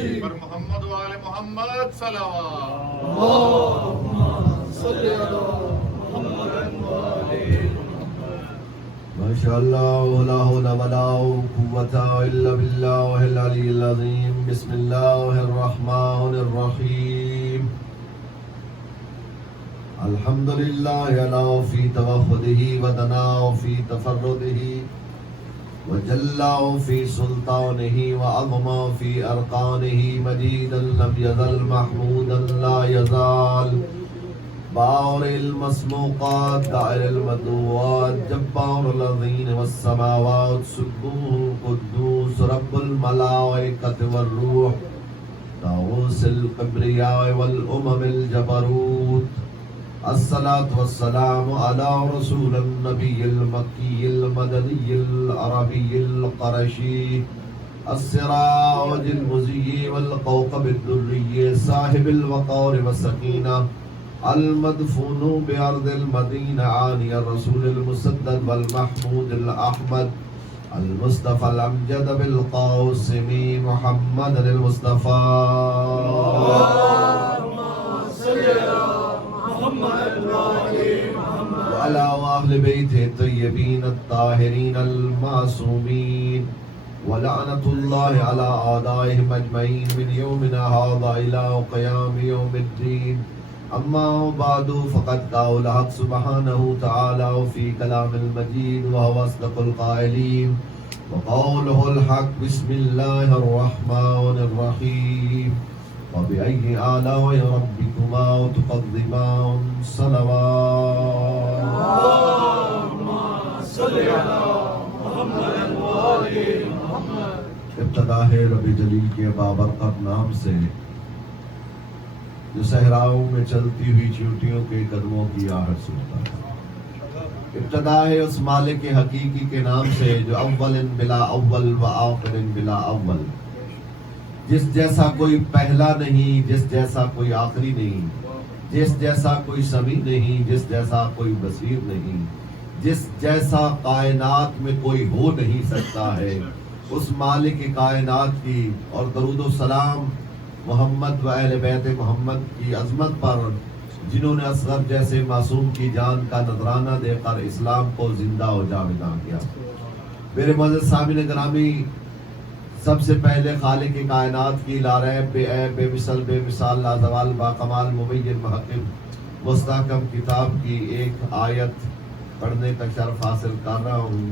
پر محمد و آل محمد صلوات. اللهم صل على محمد وآل ماشاء اللہ لا حول ولا قوة الا باللہ العلی العظیم. بسم اللہ الرحمن الرحیم. الحمد للہ علا فی توحدہ ودنا فی تفردہ وجلا فی سلطانہ وعظم فی ارکانہ مجیدا لم یزل محمودا لا یزال باور المسموقات دائر المدعوات جبار الارضین والسماوات سبوح قدوس رب الملائکۃ والروح طاووس الکبریاء والامم الجبروت. الصلاة والسلام على رسول النبی المکی المدنی العربی القرشی السراج المضیء والقوقب الدری صاحب الوقار والسکینہ المدفون بأرض المدینہ عانی الرسول المسدد والمحمود الأحمد المصطفى الأمجد بالقاسم محمد المصطفى. وعلى أهل بيته الطيبين الطاهرين المعصومين ولعنة الله على أعدائهم أجمعين من يومنا هذا إلى قيام يوم الدين. أما بعد فقد قال الحق سبحانه تعالى في كلام المجيد وهو أصدق القائلين وقوله الحق. بسم الله الرحمن الرحيم. وبأي آلاء ربكما تكذبان صلوات. اللهم صل على محمد وآل محمد. ابتدا ہے رب جلیل کے بابرکت نام سے جو صحراؤں میں چلتی ہوئی چیونٹیوں کے قدموں کی آہٹ سنتا ہے. ابتدا ہے اس مالک حقیقی کے نام سے جو اول بلا اول و آخر بلا اول، جس جیسا کوئی پہلا نہیں، جس جیسا کوئی آخری نہیں، جس جیسا کوئی سمیع نہیں، جس جیسا کوئی بصیر نہیں، جس جیسا کائنات میں کوئی ہو نہیں سکتا ہے. اس مالک کائنات کی اور درود و سلام محمد و اہل بیت محمد کی عظمت پر، جنہوں نے اصغر جیسے معصوم کی جان کا نذرانہ دے کر اسلام کو زندہ و جاویداں کیا. میرے معزز سامعین گرامی، سب سے پہلے خالق کائنات کی لاریب بے عیب بے مثل بے مثال لازوال باکمال مبین محقق مستحکم کتاب کی ایک آیت پڑھنے کا شرف حاصل کر رہا ہوں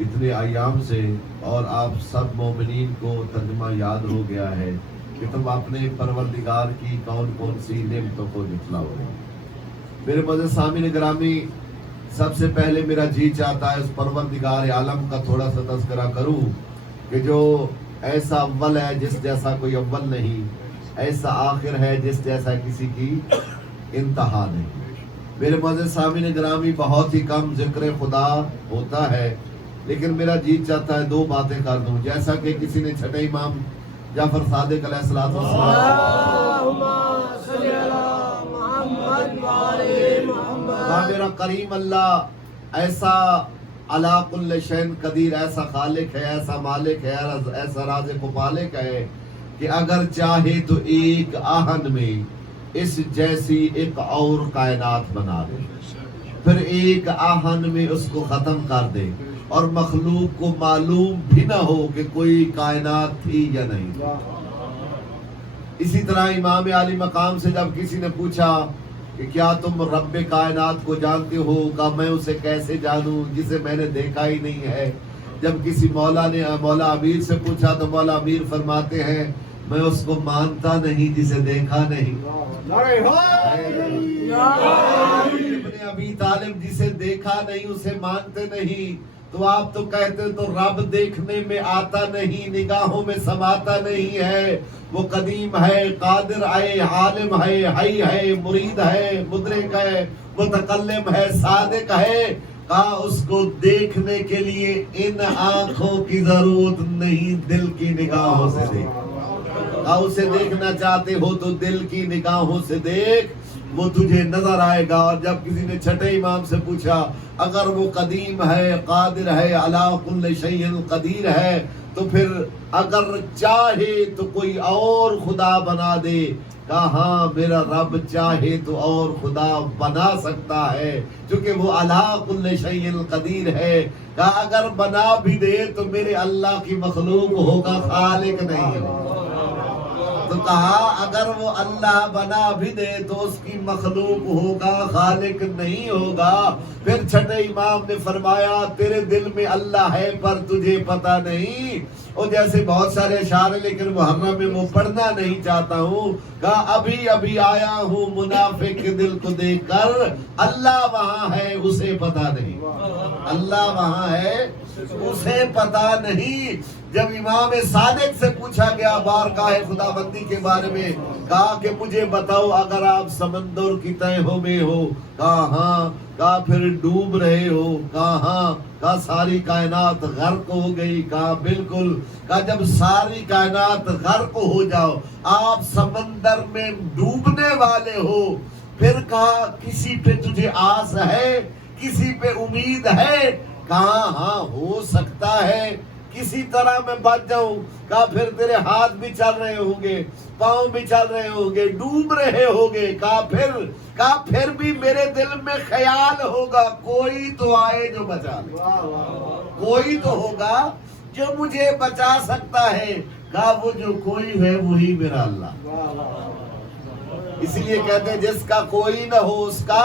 اتنے ایام سے، اور آپ سب مومنین کو ترجمہ یاد ہو گیا ہے کہ تم اپنے پروردگار کی کون کون سی نعمتوں کو جھٹلاؤ. میرے معزز سامعین گرامی، سب سے پہلے میرا جی چاہتا ہے اس پروردگار عالم کا تھوڑا سا تذکرہ کروں کہ جو ایسا اول ہے جس جیسا کوئی اول نہیں، ایسا آخر ہے جس جیسا کسی کی انتہا نہیں. میرے معزز سامعین گرامی، بہت ہی کم ذکر خدا ہوتا ہے، لیکن میرا جی چاہتا ہے دو باتیں کر دوں. جیسا کہ کسی نے چھٹے امام جعفر صادق علیہ الصلوۃ والسلام میرا کریم اللہ ایسا علا کل شیء قدیر، ایسا خالق ہے، ایسا مالک ہے، ایسا رازق و مالک ہے کہ اگر چاہے تو ایک آہن میں اس جیسی ایک اور کائنات بنا دے، پھر ایک آہن میں اس کو ختم کر دے، اور مخلوق کو معلوم بھی نہ ہو کہ کوئی کائنات تھی یا نہیں. اسی طرح امام عالی مقام سے جب کسی نے پوچھا کہ کیا تم رب کائنات کو جانتے ہو، کہا میں اسے کیسے جانوں جسے میں نے دیکھا ہی نہیں ہے. جب کسی مولا نے مولا امیر سے پوچھا تو مولا امیر فرماتے ہیں میں اس کو مانتا نہیں جسے دیکھا نہیں. ابن ابی طالب جسے دیکھا نہیں اسے مانتے نہیں، تو آپ تو کہتے تو رب دیکھنے میں آتا نہیں، نگاہوں میں سماتا نہیں ہے. وہ قدیم ہے، قادر ہے، عالم ہے، حی ہے، مرید ہے، مدرک ہے، متکلم ہے، صادق ہے. کہا اس کو دیکھنے کے لیے ان آنکھوں کی ضرورت نہیں، دل کی نگاہوں سے دیکھ. کہا اسے دیکھنا چاہتے ہو تو دل کی نگاہوں سے دیکھ، وہ تجھے نظر آئے گا. اور جب کسی نے چھٹے امام سے پوچھا اگر وہ قدیم ہے، قادر ہے، علی کل شیء قدیر ہے، تو پھر اگر چاہے تو کوئی اور خدا بنا دے. کہا ہاں میرا رب چاہے تو اور خدا بنا سکتا ہے کیونکہ وہ علی کل شیء قدیر ہے. کہا اگر بنا بھی دے تو میرے اللہ کی مخلوق ہوگا، خالق نہیں ہوگا. تو کہا اگر وہ اللہ بنا بھی دے تو اس کی مخلوق ہوگا، خالق نہیں ہوگا. پھر چھٹے امام نے فرمایا تیرے دل میں اللہ ہے پر تجھے پتہ نہیں. اور جیسے بہت سارے اشعار ہیں لیکن محرم میں وہ پڑھنا نہیں چاہتا ہوں. کہا ابھی ابھی آیا ہوں منافق کے دل کو دیکھ کر، اللہ وہاں ہے اسے پتہ نہیں. اللہ وہاں ہے اسے پتہ نہیں. جب امام صادق سے پوچھا گیا بارگاہ خدا بندی کے بارے میں، کہا کہ مجھے بتاؤ اگر آپ سمندر کی تہوں میں ہو. کہا ہاں. کہا پھر ڈوب رہے ہو. کہا ہاں. کہا ساری کائنات غرق ہو گئی. کہا بالکل. کہا جب ساری کائنات غرق ہو جاؤ آپ سمندر میں ڈوبنے والے ہو، پھر کہا کسی پہ تجھے آس ہے، کسی پہ امید ہے؟ کہا ہاں ہو سکتا ہے کسی طرح میں بچ جاؤں. کہا پھر تیرے ہاتھ بھی چل رہے ہوں گے، پاؤں بھی چل رہے ہوں گے، ڈوب رہے ہوں گے. کہا پھر بھی میرے دل میں خیال ہوگا کوئی تو آئے جو بچا لے، کوئی تو ہوگا جو مجھے بچا سکتا ہے. کہا وہ جو کوئی ہے وہی میرا اللہ. اسی لیے کہتے ہیں جس کا کوئی نہ ہو اس کا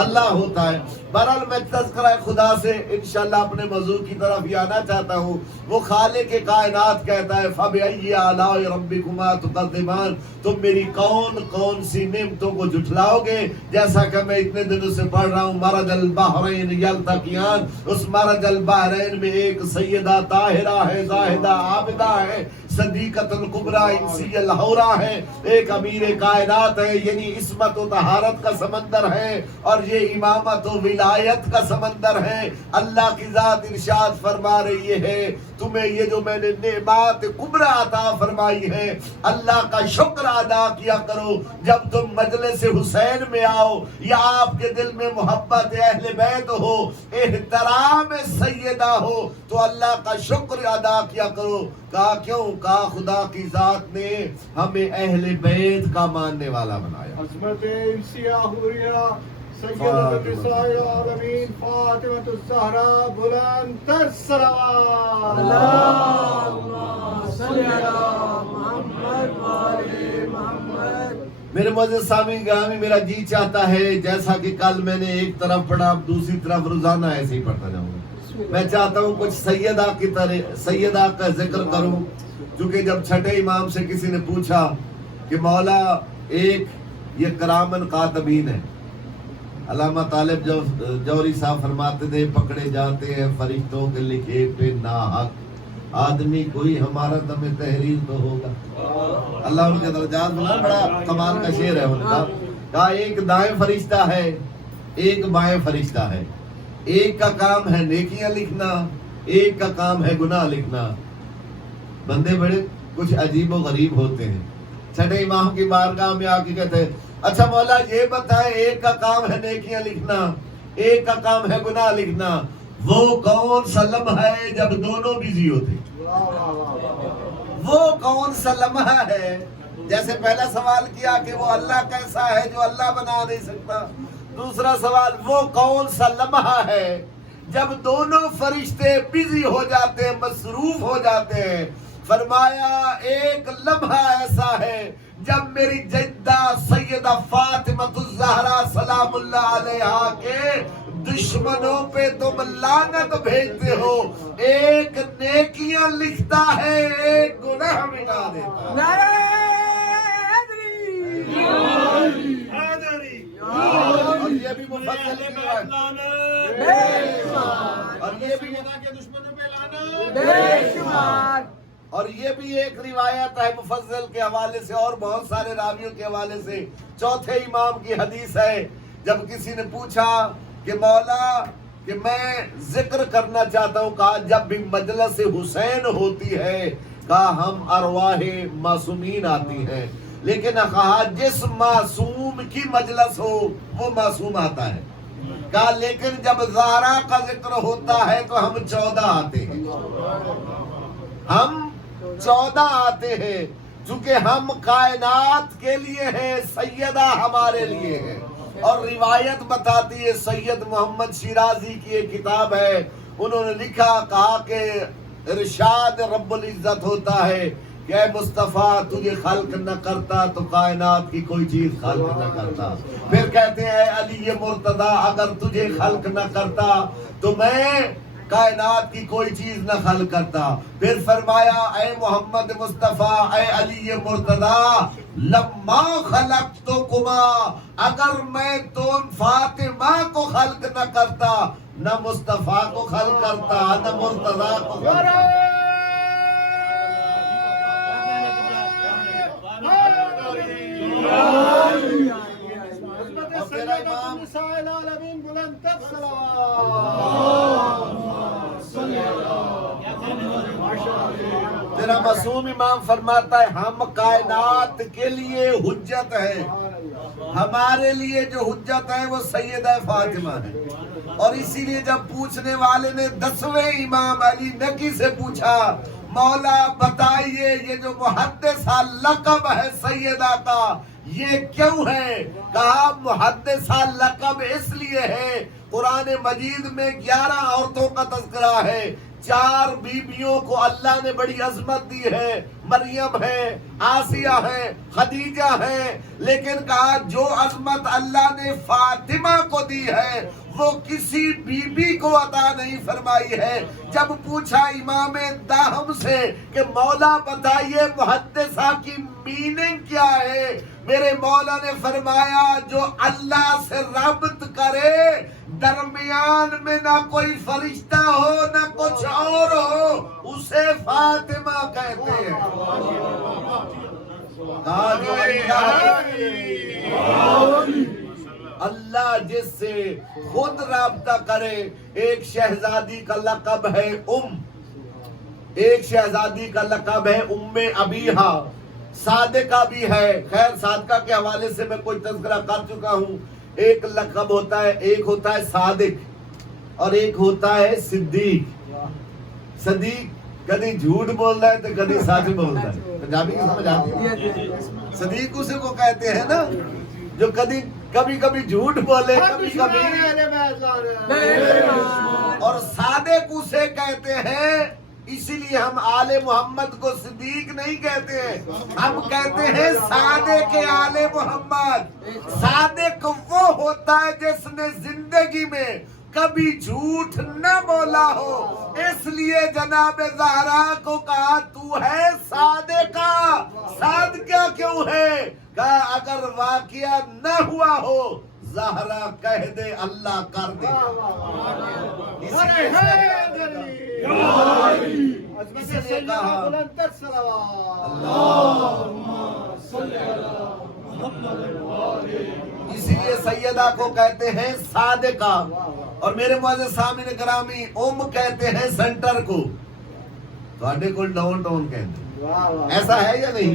اللہ ہوتا ہے. بہرحال میں تذکرہ خدا سے انشاءاللہ اپنے موضوع کی طرف ہی آنا چاہتا ہوں. وہ خالق کائنات کہتا ہے فَبِأَيِّ آلَاءِ رَبِّكُمَا تُكَذِّبَانِ، تم میری کون کون سی نعمتوں کو جھٹلاؤ گے. جیسا کہ میں اتنے دنوں سے پڑھ رہا ہوں مرج البحرین یلتقیان، اس مرج البحرین میں ایک سیدہ طاہرہ ہے، زاہدہ عابدہ ہے، صدیقۃ الکبریٰ انسی الحورہ ہے، ایک امیر کائنات ہے. یعنی عصمت و طہارت کا سمندر ہے اور یہ امامت و ولایت کا سمندر ہے. اللہ کی ذات ارشاد فرما رہی ہے تمہیں یہ جو میں نے نعمات کبریٰ عطا فرمائی ہے اللہ کا شکر ادا کیا کرو. جب تم مجلس حسین میں آؤ یا آپ کے دل میں محبت اہل بیت ہو، احترام سیدہ ہو تو اللہ کا شکر ادا کیا کرو. کہا کیوں؟ کہا خدا کی ذات نے ہمیں اہل بیت کا ماننے والا بنایا. عظمت انسیہ حوریہ سیدۃ نساء العالمین فاطمۃ الزہرا بلند تر صلوات. اللہم صلی علی محمد و آل محمد. میرے معزز سامعین گرامی، میرا جی چاہتا ہے جیسا کہ کل میں نے ایک طرف پڑھا اب دوسری طرف روزانہ ایسے ہی پڑھتا جاؤں گا. میں چاہتا ہوں کچھ سیدہ کی طرح سیدہ کا ذکر کروں، کیونکہ جب چھٹے امام سے کسی نے پوچھا کہ مولا ایک یہ کرامن کاتبین ہے، علامہ طالب جوہری صاحب فرماتے تھے پکڑے جاتے ہیں فرشتوں کے لکھے پہ ناحق آدمی کوئی ہمارا دم تحریر تو ہوگا. اللہ ان کے درجات بنا، بڑا کمال کا شعر ہے ان کا. کہا ایک دائیں فرشتہ ہے ایک بائیں فرشتہ ہے، ایک کا کام ہے نیکیاں لکھنا، ایک کا کام ہے گناہ لکھنا. بندے بڑے کچھ عجیب و غریب ہوتے ہیں. چھٹے امام کی بارگاہ میں آ کے کہتے ہیں اچھا مولا یہ بتائیں ایک کا کام ہے نیکیاں لکھنا، ایک کا کام ہے گناہ لکھنا، وہ کون سا لمحہ ہے جب دونوں بزی ہوتے؟ وہ کون سا لمحہ ہے؟ جیسے پہلا سوال کیا کہ وہ اللہ کیسا ہے جو اللہ بنا نہیں سکتا. دوسرا سوال وہ کون سا لمحہ ہے جب دونوں فرشتے بزی ہو جاتے ہیں، مصروف ہو جاتے ہیں. فرمایا ایک لمحہ ایسا ہے جب میری جدہ سیدہ فاطمۃ الزہرا سلام اللہ علیہا کے دشمنوں پہ تم لعنت بھیجتے ہو، ایک نیکیاں لکھتا ہے ایک گناہ مٹا دیتا ہے. اور یہ بھی مفصل کی روایت، اور یہ بھی کے دشمنوں پہ لعنت، اور یہ بھی ایک روایت ہے مفصل کے حوالے سے اور بہت سارے راویوں کے حوالے سے. چوتھے امام کی حدیث ہے جب کسی نے پوچھا کہ مولا کہ میں ذکر کرنا چاہتا ہوں، کہا جب بھی مجلس حسین ہوتی ہے کہا ہم ارواح معصومین آتی ہیں، لیکن کہا جس معصوم کی مجلس ہو وہ معصوم آتا ہے. کہا لیکن جب زہرا کا ذکر ہوتا ہے تو ہم 14 آتے ہیں. ہم 14 آتے ہیں، چونکہ ہم کائنات کے لیے ہیں، سیدہ ہمارے لیے ہے۔ اور روایت بتاتی ہے، سید محمد شیرازی کی ایک کتاب ہے، انہوں نے لکھا، کہا کہ ارشاد رب العزت ہوتا ہے کہ اے مصطفیٰ تجھے خلق نہ کرتا تو کائنات کی کوئی چیز خلق نہ کرتا۔ پھر کہتے ہیں اے علی مرتضیٰ اگر تجھے خلق نہ کرتا تو میں کائنات کی کوئی چیز نہ خلق کرتا۔ پھر فرمایا اے محمد مصطفیٰ اے علی مرتضیٰ لما خلقتکما، اگر میں تم فاطمہ کو خلق نہ کرتا، نہ مصطفیٰ کو خلق کرتا، نہ مرتضیٰ کو خلق کرتا۔ تیرا معصوم امام فرماتا ہے ہم کائنات کے لیے حجت ہے، ہمارے لیے جو حجت ہے وہ سیدہ فاطمہ ہے۔ اور اسی لیے جب پوچھنے والے نے 10ویں امام علی نقی سے پوچھا مولا بتائیے یہ جو محدثہ لقب ہے سیدہ کا یہ کیوں ہے؟ کہا محدثہ لقب اس لیے ہے، قرآن مجید میں 11 عورتوں کا تذکرہ ہے، 4 بیبیوں کو اللہ نے بڑی عظمت دی ہے، مریم ہے، آسیہ ہے، خدیجہ ہے، لیکن کہا جو عظمت اللہ نے فاطمہ کو دی ہے وہ کسی بیوی کو عطا نہیں فرمائی ہے۔ جب پوچھا امام داہم سے کہ مولا بتائیے محدثہ کی میننگ کیا ہے، میرے مولا نے فرمایا جو اللہ سے ربط کرے، درمیان میں نہ کوئی فرشتہ ہو نہ کچھ اور ہو، اسے فاطمہ کہتے ہیں۔ اللہ جس سے خود رابطہ کرے، ایک شہزادی کا لقب ہے ایک شہزادی کا لقب ہے ام ابیہا، صادقہ بھی ہے، خیر صادقہ کے حوالے سے میں کوئی تذکرہ کر چکا ہوں۔ ایک لقب ہوتا ہے، ایک ہوتا ہے صادق اور ایک ہوتا ہے صدیق۔ صدیق کدی جھوٹ بول رہا ہے تو کدی سچ بول رہا ہے، پنجابی کی سمجھ آتی ہے؟ صدیق اسے کو کہتے ہیں نا جو کبھی کبھی جھوٹ بولے، کبھی کبھی، اور صادق اسے کہتے ہیں۔ اسی لیے ہم آل محمد کو صدیق نہیں کہتے ہیں، ہم کہتے ہیں صادق آل محمد۔ صادق وہ ہوتا ہے جس نے زندگی میں کبھی جھوٹ نہ بولا ہو، اس لیے جناب زہرا کو کہا تو ہے صادقہ۔ صادقہ کیوں ہے؟ کہا اگر واقعہ نہ ہوا ہو زہرا کہہ دے اللہ کر دے۔ اسی لیے سیدہ کو کہتے ہیں صادقہ، اور میرے معزز سامعین گرامی کہتے ہیں سینٹر کو، تھوڑے کو ڈاؤن ٹاؤن کہتے ہیں، ایسا ہے یا نہیں؟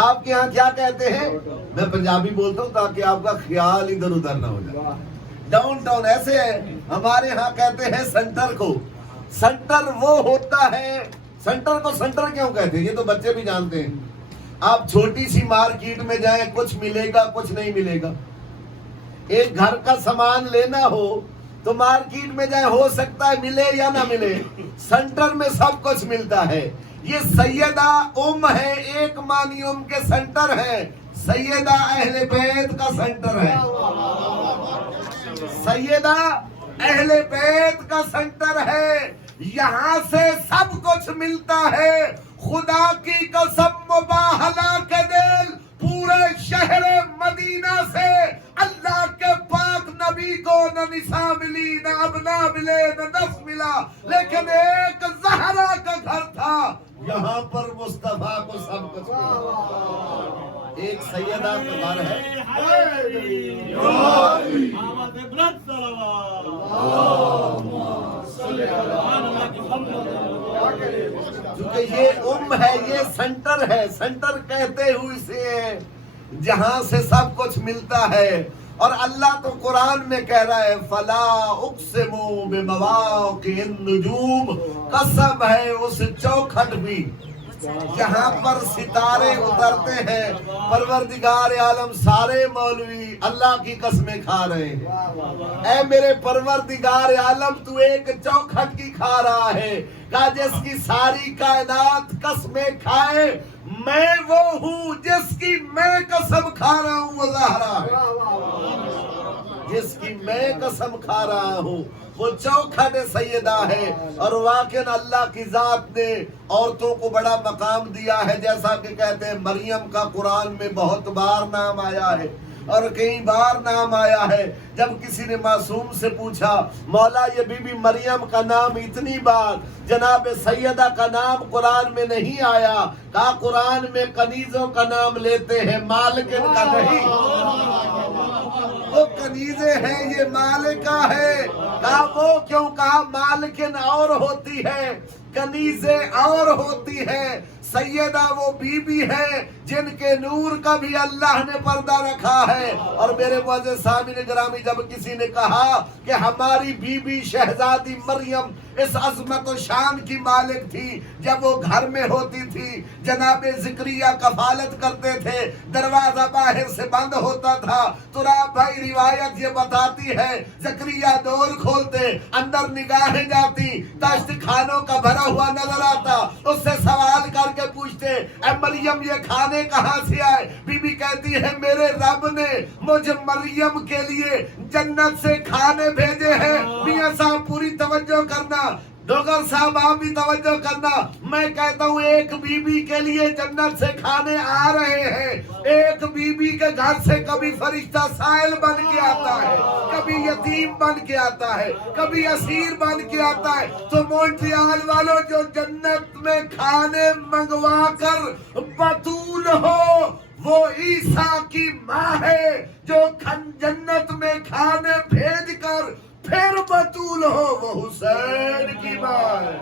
آپ کے ہاں کیا کہتے ہیں؟ میں پنجابی بولتا ہوں تاکہ آپ کا خیال ادھر ادھر نہ ہو جائے۔ ڈاؤن ٹاؤن ایسے ہے، ہمارے ہاں کہتے ہیں سینٹر کو۔ سینٹر وہ ہوتا ہے، سینٹر کو سینٹر کیوں کہتے ہیں یہ تو بچے بھی جانتے ہیں۔ آپ چھوٹی سی مارکیٹ میں جائیں، کچھ ملے گا کچھ نہیں ملے گا۔ ایک گھر کا سامان لینا ہو تو مارکیٹ میں جائیں، ہو سکتا ہے ملے یا نہ ملے، سینٹر میں سب کچھ ملتا ہے۔ یہ سیدہ ہے، ایک معنی کے سینٹر ہے، سیدہ اہل بیت کا سینٹر ہے، سیدہ اہل بیت کا سینٹر ہے۔ یہاں سے سب کچھ ملتا ہے، خدا کی قسم مباہلہ کے دل پورے شہر مدینہ سے اللہ کے پاک نبی کو نہ نساء ملی، نہ ابنا ملے، نہ نفس ملا، لیکن ایک زہرا کا گھر تھا، یہاں پر مصطفیٰ کو سب کچھ ملا۔ ایک سیدہ کا گھر ہے، کیونکہ یہ ہے، یہ سینٹر ہے۔ سینٹر کہتے ہوئے اسے جہاں سے سب کچھ ملتا ہے، اور اللہ تو قرآن میں کہہ رہا ہے فلا اقسم بمواقع النجوم، قسم ہے اس چوکھٹ بھی جہاں پر ستارے اترتے ہیں۔ پروردگار عالم سارے مولوی اللہ کی قسمیں کھا رہے ہیں۔ اے میرے پروردگار عالم تو ایک چوکھٹ کی کھا رہا ہے، کہا جس کی ساری کائنات قسمیں کھائے میں وہ ہوں جس کی میں قسم کھا رہا ہوں، وہ زہرا ہے۔ جس کی میں قسم کھا رہا ہوں وہ چوکھٹ سیدہ ہے۔ اور واقعاً اللہ کی ذات نے عورتوں کو بڑا مقام دیا ہے، جیسا کہ کہتے ہیں مریم کا قرآن میں بہت بار نام آیا ہے اور کئی بار نام آیا ہے۔ جب کسی نے معصوم سے پوچھا مولا یہ بی بی مریم کا نام اتنی بار، جناب سیدہ کا نام قرآن میں نہیں آیا، کہا قرآن میں کنیزوں کا نام لیتے ہیں، مالکن کا نہیں۔ وہ کنیزیں ہیں، یہ مالکہ ہے۔ کہا وہ کیوں؟ کہا مالکن اور ہوتی ہے، کنیزیں اور ہوتی ہیں۔ سیدہ وہ بی بی ہے جن کے نور کا بھی اللہ نے پردہ رکھا ہے۔ اور میرے معزز سامعین گرامی، جب کسی نے کہا کہ ہماری بی بی شہزادی مریم اس عظمت و شان کی مالک تھی، جب وہ گھر میں ہوتی تھی جناب زکریا کفالت کرتے تھے، دروازہ باہر سے بند ہوتا تھا، تو بھائی روایت یہ بتاتی ہے زکریا ڈور کھولتے، اندر نگاہیں جاتی، دشت کھانوں کا بھرا ہوا نظر آتا، اس سے سوال کر کے پوچھتے اے مریم یہ کھانے کہاں سے آئے؟ بی بی کہتی ہے میرے رب نے مجھے مریم کے لیے جنت سے کھانے بھیجے ہیں۔ میاں صاحب پوری توجہ کرنا، ڈوگر صاحب آپ بھی توجہ کرنا، میں کہتا ہوں ایک بی بی کے لیے جنت سے کھانے آ رہے ہیں۔ ایک بی بی کے گھر سے کبھی فرشتہ سائل بن کے آتا ہے، کبھی یتیم بن کے آتا ہے، کبھی اسیر بن کے آتا ہے۔ تو مونٹریال والوں جو جنت میں کھانے منگوا کر بطول ہو وہ عیسیٰ کی ماں ہے، جو جنت میں کھانے بھیج کر پھر بطول ہو وہ حسین کی ماں ہے۔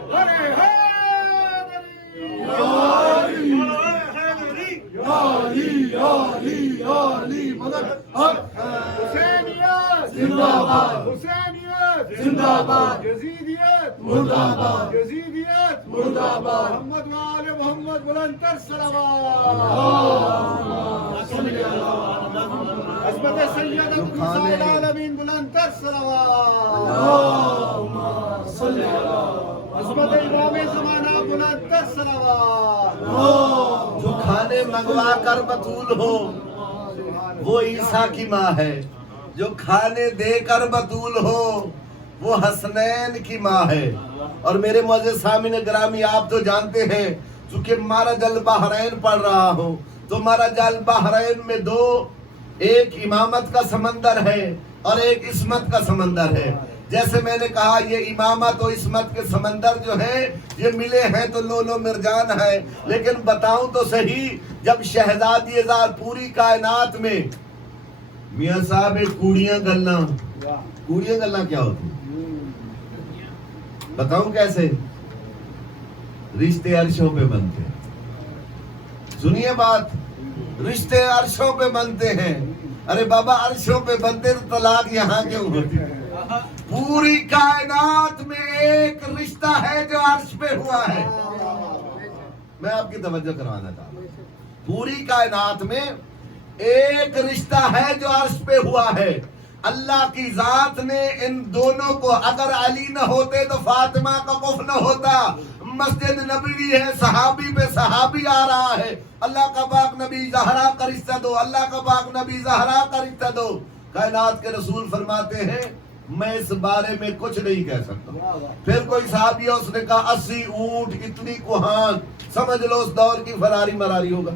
حسینیت زندہ باد، حسینیت زندہ باد، یزیدیت مردہ باد، یزیدیت مردہ باد، محمد و آل محمد بلند تر صلوات۔ عظمت سیدہ نساء العالمین بلند تر صلوات۔ عظمت امام زمانہ بلند تر صلوات۔ جو کھانے منگوا کر بطول ہو وہ عیسیٰ کی ماں ہے، جو کھانے دے کر بطول ہو وہ حسنین کی ماں ہے۔ اور میرے معزز سامعین گرامی آپ تو جانتے ہیں، چونکہ مرج البحرین پڑھ رہا ہوں تو مرج البحرین میں دو، ایک امامت کا سمندر ہے اور ایک عصمت کا سمندر ہے۔ جیسے میں نے کہا یہ امامت و عصمت کے سمندر جو ہیں یہ ملے ہیں تو لولو مرجان ہے، لیکن بتاؤں تو صحیح جب شہزادی زار پوری کائنات میں میاں صاحب ایک کوڑیاں گلنا کیا ہوتی بتاؤں کیسے؟ رشتے عرشوں پہ بنتے، سنیے بات، رشتے عرشوں پہ بنتے ہیں۔ ارے بابا عرشوں پہ بنتے تو طلاق یہاں کیوں ہوتی؟ پوری کائنات میں ایک رشتہ ہے جو عرش پہ ہوا ہے۔ میں آپ کی توجہ کروانا چاہتا ہوں، پوری کائنات میں ایک رشتہ ہے جو عرش پہ ہوا ہے۔ اللہ کی ذات نے ان دونوں کو، اگر علی نہ ہوتے تو فاطمہ کا کف نہ ہوتا۔ مسجد نبوی ہے، صحابی پہ صحابی آ رہا ہے، اللہ کا پاک نبی زہرا کا رشتہ دو، اللہ کا پاک نبی زہرا کا رشتہ دو۔ کائنات کے رسول فرماتے ہیں میں اس بارے میں کچھ نہیں کہہ سکتا۔ پھر کوئی صحابی ہے، اس نے کہا 80 اونٹ اتنی کوہان، سمجھ لو اس دور کی فراری مراری ہوگا،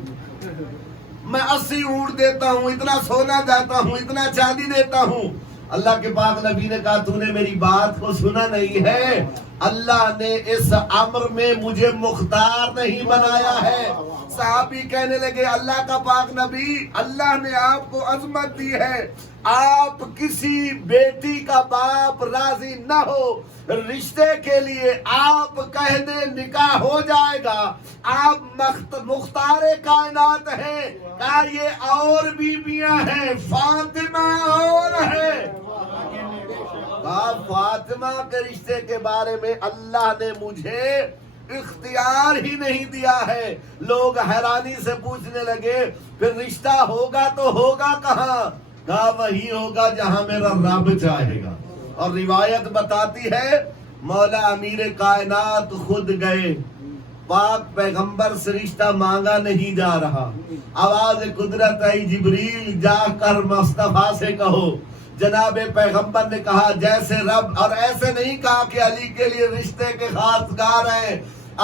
میں 80 اونٹ دیتا ہوں، اتنا سونا دیتا ہوں، اتنا چاندی دیتا ہوں۔ اللہ کے پاک نبی نے کہا تو نے میری بات کو سنا نہیں ہے، اللہ نے اس امر میں مجھے مختار نہیں بنایا ہے۔ صحابی کہنے لگے اللہ کا پاک نبی، اللہ نے آپ کو عظمت دی ہے، آپ کسی بیٹی کا باپ راضی نہ ہو رشتے کے لیے، آپ کہہ دیں نکاح ہو جائے گا، آپ مختار کائنات ہیں، کہا یہ اور بیویاں ہیں، فاطمہ اور ہے۔ فاطمہ کے رشتے کے بارے میں اللہ نے مجھے اختیار ہی نہیں دیا ہے۔ لوگ حیرانی سے پوچھنے لگے پھر رشتہ ہوگا تو ہوگا کہاں؟ کہا وہی ہوگا جہاں میرا رب چاہے گا۔ اور روایت بتاتی ہے مولا امیر کائنات خود گئے، پاک پیغمبر سے رشتہ مانگا نہیں جا رہا، آواز قدرت آئی جبریل جا کر مصطفیٰ سے کہو۔ جناب پیغمبر نے کہا جیسے رب، اور ایسے نہیں کہا کہ علی کے لیے رشتے کے خاصگار ہیں،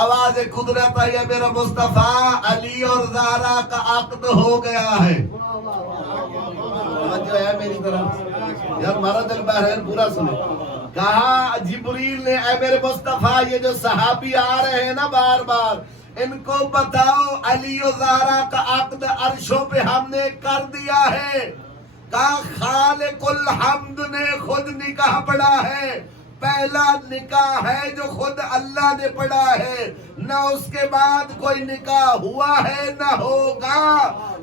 آواز قدرت آئی ہے میرا مصطفیٰ علی اور زہرا کا عقد ہو گیا ہے۔ جو ہے میری طرف یار ہمارا دل بحرین پورا سنے، کہا جبریل نے اے میرے مصطفیٰ یہ جو صحابی آ رہے ہیں نا بار بار، ان کو بتاؤ علی و زہرا کا عقد عرشوں پہ ہم نے کر دیا ہے۔ کہا خالق الحمد نے خود نکاح پڑھا ہے، پہلا نکاح ہے جو خود اللہ نے پڑھا ہے، نہ اس کے بعد کوئی نکاح ہوا ہے نہ ہوگا۔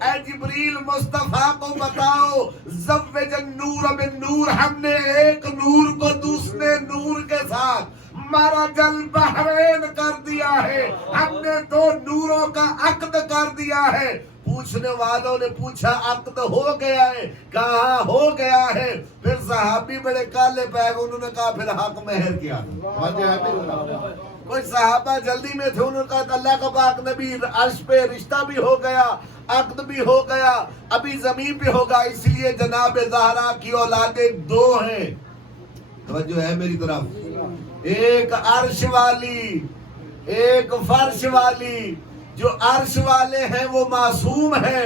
اے جبریل مصطفیٰ کو بتاؤ زوج النور من نور، ہم نے ایک نور کو دوسرے نور کے ساتھ مرج البحرین کر دیا ہے، ہم نے دو نوروں کا عقد کر دیا ہے۔ پوچھنے والوں نے پوچھا عقد ہو گیا ہے؟ کہا ہو گیا ہے۔ پھر صحابی بڑے کالے پہ گئے، انہوں نے کہا پھر حق مہر کیا تھا۔ کوئی صحابہ جلدی میں تھے، انہوں نے کہا اللہ کا پاک نبی عرش پہ رشتہ بھی ہو گیا، عقد بھی ہو گیا، ابھی زمین پہ ہوگا، اس لیے جناب زہرا کی اولادیں دو ہیں۔ توجہ ہے میری طرف، ایک عرش والی ایک فرش والی۔ جو عرش والے ہیں وہ معصوم ہیں،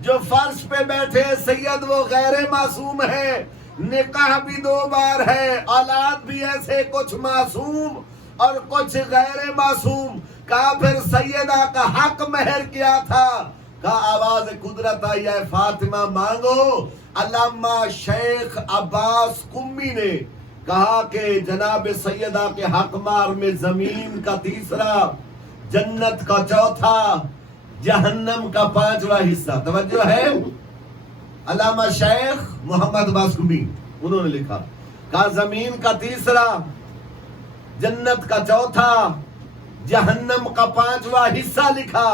جو فرش پہ بیٹھے سید وہ غیر معصوم ہیں۔ نکاح بھی دو بار ہے، اولاد بھی ایسے کچھ معصوم اور کچھ غیر معصوم۔ کہا پھر سیدہ کا حق مہر کیا تھا؟ کہا آواز قدرت آئی ہے فاطمہ مانگو۔ علامہ شیخ عباس قمی نے کہا کہ جناب سیدہ کے حق مہر میں زمین کا تیسرا، جنت کا چوتھا، جہنم کا پانچواں حصہ۔ توجہ ہے، علامہ شیخ محمد عباس قمی انہوں نے لکھا، کہا زمین کا تیسرا، جنت کا چوتھا، جہنم کا پانچواں حصہ لکھا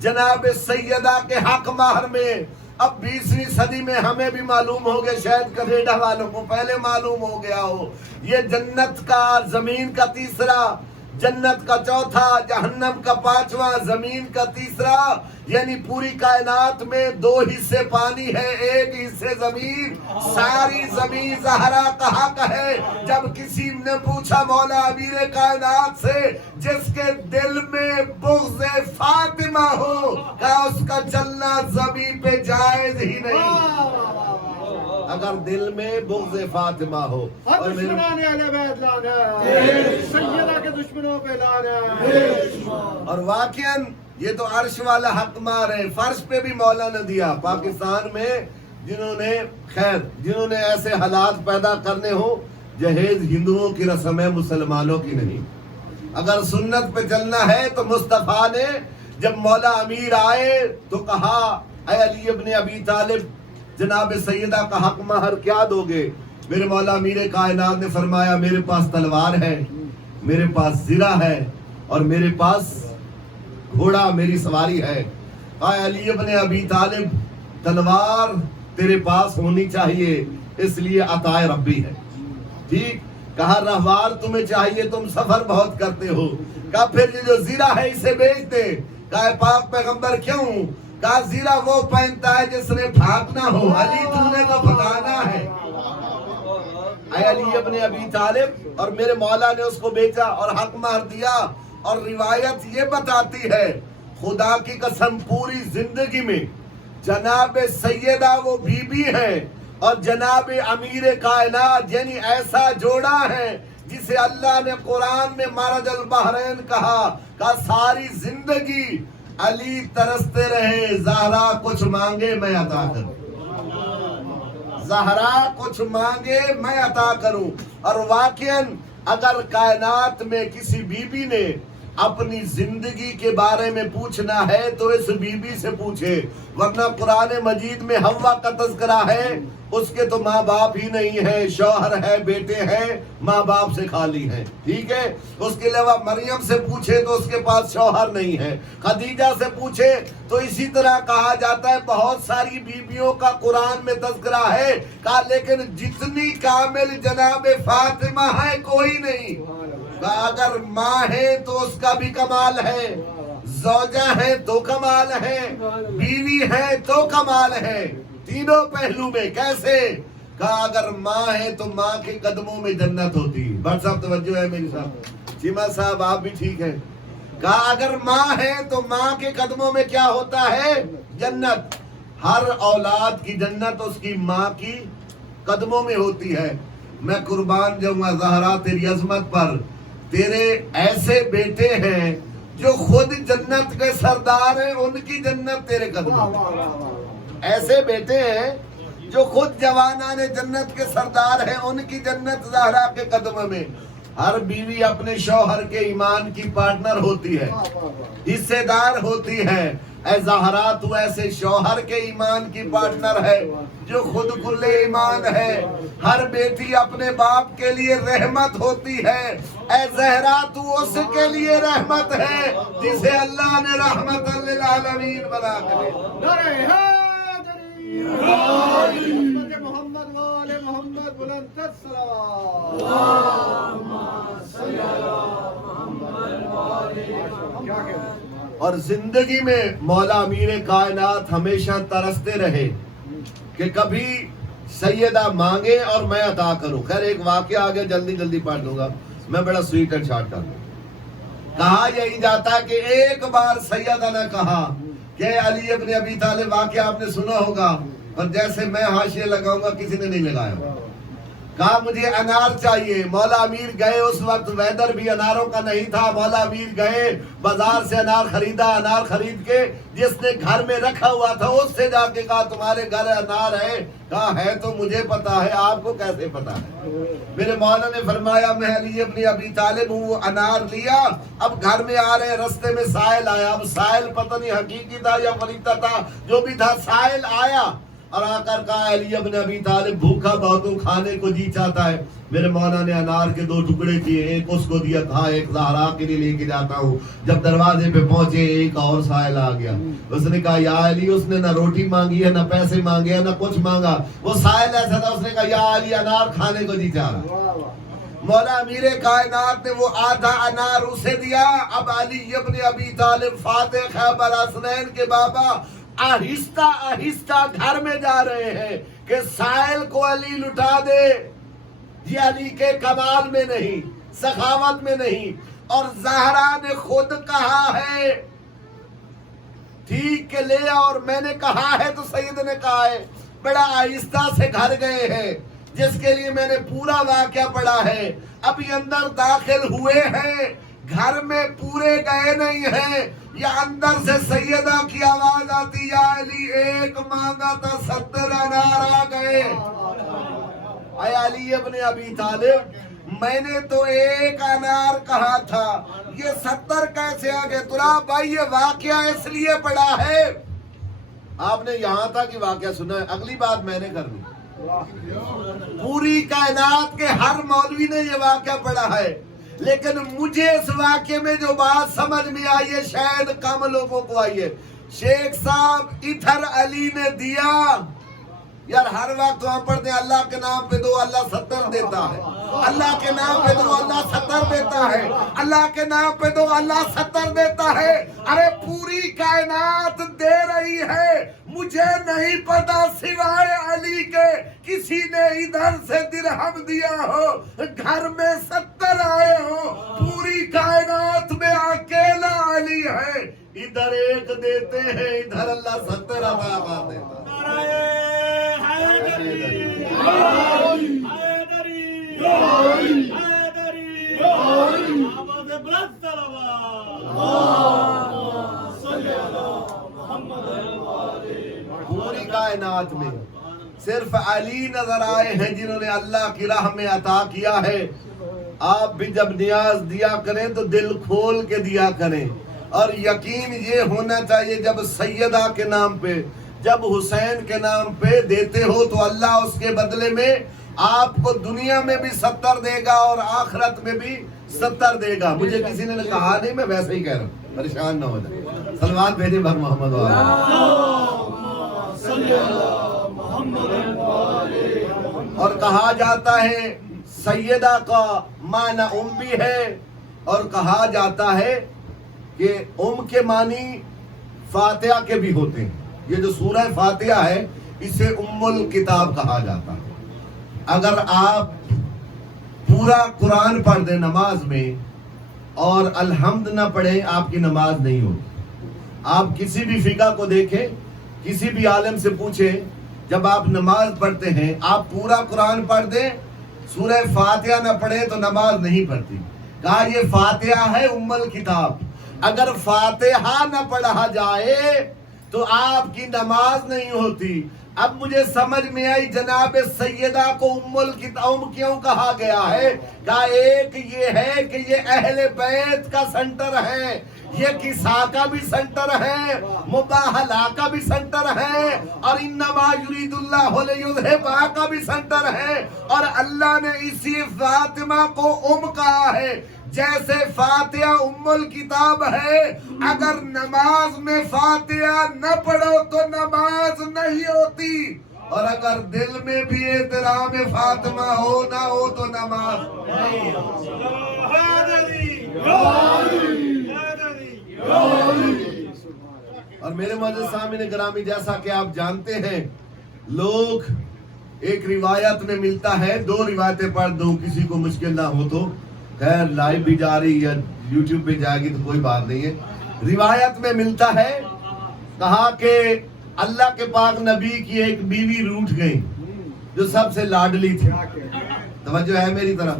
جناب سیدہ کے حق مہر میں۔ اب 20ویں صدی میں ہمیں بھی معلوم ہو گیا، شاید کینیڈا والوں کو پہلے معلوم ہو گیا ہو، یہ جنت کا، زمین کا تیسرا، جنت کا چوتھا، جہنم کا پانچواں، زمین کا تیسرا، یعنی پوری کائنات میں 2 حصے پانی ہے، 1 حصے زمین، ساری زمین زہرا کا حق ہے۔ جب کسی نے پوچھا مولا امیر کائنات سے جس کے دل میں بغض فاطمہ ہو، کہا اس کا چلنا زمین پہ جائز ہی نہیں۔ اگر دل میں بغض فاطمہ ہو، اور دشمنان اہل بیت لعنت، سیدہ کے دشمنوں پہ لعنت۔ اور واقعاً یہ تو عرش والا حق مار ہے، فرش پہ بھی مولا نے دیا۔ پاکستان میں جنہوں نے ایسے حالات پیدا کرنے ہو، جہیز ہندوؤں کی رسم ہے، مسلمانوں کی نہیں۔ اگر سنت پہ چلنا ہے تو مصطفیٰ نے جب مولا امیر آئے تو کہا اے علی ابن ابی طالب جناب سیدہ کا حق مہر کیا دو گے؟ میرے مولا امیر کائنات نے فرمایا میرے پاس تلوار ہے، میرے پاس زرہ ہے، اور میرے پاس گھوڑا میری سواری ہے۔ اے علی ابن ابی طالب تلوار تیرے پاس ہونی چاہیے، اس لیے عطائے ربی ہے، ٹھیک؟ کہا رہوار تمہیں چاہیے، تم سفر بہت کرتے ہو۔ کہا پھر یہ جو زرہ ہے اسے بیچ دے۔ کہا پاک پیغمبر کیوں؟ کہا زرہ وہ پہنتا ہے جس نے بھاگنا ہو، علی تم نے تو بھگانا ہے۔ اے علی ابن ابی طالب، اور میرے مولا نے اس کو بیچا اور حق مہر دیا۔ اور روایت یہ بتاتی ہے خدا کی قسم پوری زندگی میں جناب سیدہ وہ بی بی ہے اور جناب امیر کائنات، یعنی ایسا جوڑا ہے جسے اللہ نے قرآن میں مرج البحرین کہا ساری زندگی علی ترستے رہے زہرا کچھ مانگے میں عطا کروں، زہرا کچھ مانگے میں عطا کروں۔ اور واقعاً اگر کائنات میں کسی بی بی نے اپنی زندگی کے بارے میں پوچھنا ہے تو اس بی بی سے پوچھے، ورنہ قرآن مجید میں حوا کا تذکرہ ہے، اس کے تو ماں باپ ہی نہیں ہے، شوہر ہے، بیٹے ہیں، ماں باپ سے خالی ہے، ٹھیک ہے۔ اس کے علاوہ مریم سے پوچھے تو اس کے پاس شوہر نہیں ہے، خدیجہ سے پوچھے تو اسی طرح کہا جاتا ہے۔ بہت ساری بیویوں کا قرآن میں تذکرہ ہے، کہا لیکن جتنی کامل جناب فاطمہ ہے کوئی نہیں۔ اگر ماں ہے تو اس کا بھی کمال ہے، زوجہ ہے تو کمال ہے، بیوی ہے تو کمال ہے، تینوں پہلو میں۔ کیسے؟ کہا اگر ماں ہے تو ماں کے قدموں میں جنت ہوتی۔ بٹ صاحب توجہ ہے میری صاحب، چیمہ صاحب آپ بھی ٹھیک ہے۔ کہا اگر ماں ہے تو ماں کے قدموں میں کیا ہوتا ہے؟ جنت۔ ہر اولاد کی جنت اس کی ماں کی قدموں میں ہوتی ہے۔ میں قربان جاؤں زہرا تیری عظمت پر، تیرے ایسے بیٹے ہیں جو خود جنت کے سردار ہیں، ان کی جنت تیرے قدموں میں۔ ایسے بیٹے ہیں جو خود جوانان جنت کے سردار ہیں، ان کی جنت زہرا کے قدموں میں۔ ہر بیوی اپنے شوہر کے ایمان کی پارٹنر ہوتی ہے، حصے دار ہوتی ہے۔ اے زہرا تو ایسے شوہر کے ایمان کی پارٹنر ہے جو خود کل ایمان ہے۔ ہر بیٹی اپنے باپ کے لیے رحمت ہوتی ہے۔ اے زہرا تو اس کے لیے رحمت ہے جسے اللہ نے رحمت للعالمین بنا کر۔ نعرہ حیدری، حضرت محمد وآل محمد بلند تر صلوات۔ کیا کہتے ہیں؟ اور زندگی میں مولا امیر کائنات ہمیشہ ترستے رہے کہ کبھی سیدہ مانگے اور میں عطا کروں۔ خیر ایک واقعہ آگے جلدی پڑھ لوں گا، میں بڑا سویٹ اینڈ شارٹ کر دوں۔ کہا یہی جاتا کہ ایک بار سیدہ نے کہا کہ علی ابن ابی طالب، واقعہ آپ نے سنا ہوگا پر جیسے میں حاشیہ لگاؤں گا کسی نے نہیں لگایا۔ کہا مجھے انار چاہیے۔ مولا امیر گئے، اس وقت ویدر بھی اناروں کا نہیں تھا۔ مولا امیر گئے، بازار سے انار خریدا، انار خرید کے جس نے گھر میں رکھا ہوا تھا اس سے جا کے کہا تمہارے گھر انار ہے؟ کہا ہے تو مجھے پتا ہے، آپ کو کیسے پتا ہے؟ میرے مولا نے فرمایا میں علی ابن ابی طالب ہوں۔ وہ انار لیا، اب گھر میں آ رہے، رستے میں سائل آیا۔ اب سائل پتہ نہیں حقیقی تھا یا فریدہ تھا، جو بھی تھا سائل آیا اور آ کر کہا علی ابن ابی طالب بھوکا بہت ہوں، کھانے کو جی چاہتا ہے۔ میرے مولا نے انار کے 2 ٹکڑے کیے، ایک اس کو دیا، کہا ایک زہرا کے لیے لے کے جاتا ہوں۔ جب دروازے پہ پہنچے ایک اور سائل آ گیا، اس نے کہا یا علی، اس نے نہ روٹی مانگی ہے، نہ پیسے مانگے ہیں، نہ کچھ مانگا۔ وہ سائل ایسا تھا، اس نے کہا یا علی انار کھانے کو جی چاہ رہا۔ مولا امیر کائنات نے وہ آدھا انار اسے دیا۔ اب علی ابن ابی طالب فاتح خیبر حسنین کے بابا آہستہ آہستہ گھر میں جا رہے ہیں کہ سائل کو علی لٹا دے۔ یہ علی کے کمال میں نہیں، سخاوت میں نہیں۔ اور زہرا نے خود کہا ہے ٹھیک کہ لے، اور میں نے کہا ہے تو سید نے کہا ہے۔ بڑا آہستہ سے گھر گئے ہیں، جس کے لیے میں نے پورا واقعہ پڑھا ہے۔ ابھی اندر داخل ہوئے ہیں، گھر میں پورے گئے نہیں ہیں، یا اندر سے سیدہ کی آواز آتی یا علی ایک مانگا تھا 70 انار آ گئے۔ اے علی ابن ابی طالب، میں نے تو ایک انار کہا تھا، یہ 70 کیسے آ گئے؟ تراب بھائی یہ واقعہ اس لیے پڑھا ہے، آپ نے یہاں تک واقعہ سنا ہے، اگلی بات میں نے کرنی۔ پوری کائنات کے ہر مولوی نے یہ واقعہ پڑھا ہے، لیکن مجھے اس واقعے میں جو بات سمجھ میں آئی ہے شاید کم لوگوں کو آئی ہے۔ شیخ صاحب ادھر علی نے دیا، یار ہر وقت وہاں پڑھتے ہیں اللہ کے نام پہ دو اللہ 70 دیتا ہے، اللہ کے نام پہ دو اللہ 70 دیتا ہے، اللہ کے نام پہ دو اللہ 70 دیتا ہے۔ ارے پوری کائنات دے رہی ہے، مجھے نہیں پتا سوائے علی کے کسی نے ادھر سے درہم دیا ہو، گھر میں 70 آئے ہو، پوری کائنات میں اکیلا علی ہے، ادھر ایک دیتے ہیں، ادھر اللہ 70 عطا کر دیتا ہے۔ کائنات میں صرف علی نظر آئے ہیں جنہوں نے اللہ کی راہ میں عطا کیا ہے. آپ بھی جب نیاز دیا کریں تو دل کھول کے دیا کریں, اور یقین یہ ہونا چاہیے جب سیدہ کے نام پہ, جب حسین کے نام پہ دیتے ہو تو اللہ اس کے بدلے میں آپ کو دنیا میں بھی 70 دے گا اور آخرت میں بھی 70 دے گا. مجھے کسی نے کہا نہیں, میں ویسے ہی کہہ رہا ہوں, پریشان نہ ہو جائے. سلوات بھیجیں بھر محمد اور کہا جاتا ہے سیدہ کا معنی ام بھی ہے, اور کہا جاتا ہے کہ ام کے معنی فاتحہ کے بھی ہوتے ہیں. یہ جو سورہ فاتحہ ہے اسے ام الکتاب کہا جاتا ہے. اگر آپ پورا قرآن پڑھ دیں نماز میں اور الحمد نہ پڑھیں آپ کی نماز نہیں ہوتی. آپ کسی بھی فقہ کو دیکھیں, کسی بھی عالم سے پوچھیں, جب آپ نماز پڑھتے ہیں آپ پورا قرآن پڑھ دیں, سورہ فاتحہ نہ پڑھیں تو نماز نہیں پڑھتی. کہا یہ فاتحہ ہے ام الکتاب. اگر فاتحہ نہ پڑھا جائے تو آپ کی نماز نہیں ہوتی. اب مجھے سمجھ میں آئی جناب سیدہ کو ام الکتاب کیوں کہا گیا ہے. کہا ایک یہ ہے کہ یہ اہل بیت کا سنٹر ہے, یہ کسا کا بھی سنٹر ہے, مباہلا کا بھی سنٹر ہے, اور انما یرید اللہ لیذھبا کا بھی سنٹر ہے. اور اللہ نے اسی فاطمہ کو ام کہا ہے. جیسے فاتحہ ام الکتاب ہے, اگر نماز میں فاتحہ نہ پڑھو تو نماز نہیں ہوتی, اور اگر دل میں بھی احترام فاطمہ ہو نہ ہو تو نماز نہیں ہوتی. اور میرے معزز سامعین گرامی, جیسا کہ آپ جانتے ہیں لوگ ایک روایت میں ملتا ہے, 2 روایتیں پڑھ دوں کسی کو مشکل نہ ہو تو. خیر لائیو بھی جا رہی ہے, یوٹیوب پہ جائے گی تو کوئی بات نہیں ہے. روایت میں ملتا ہے, کہا کہ اللہ کے پاک نبی کی ایک بیوی روٹھ گئی جو سب سے لاڈلی تھی. توجہ ہے میری طرف؟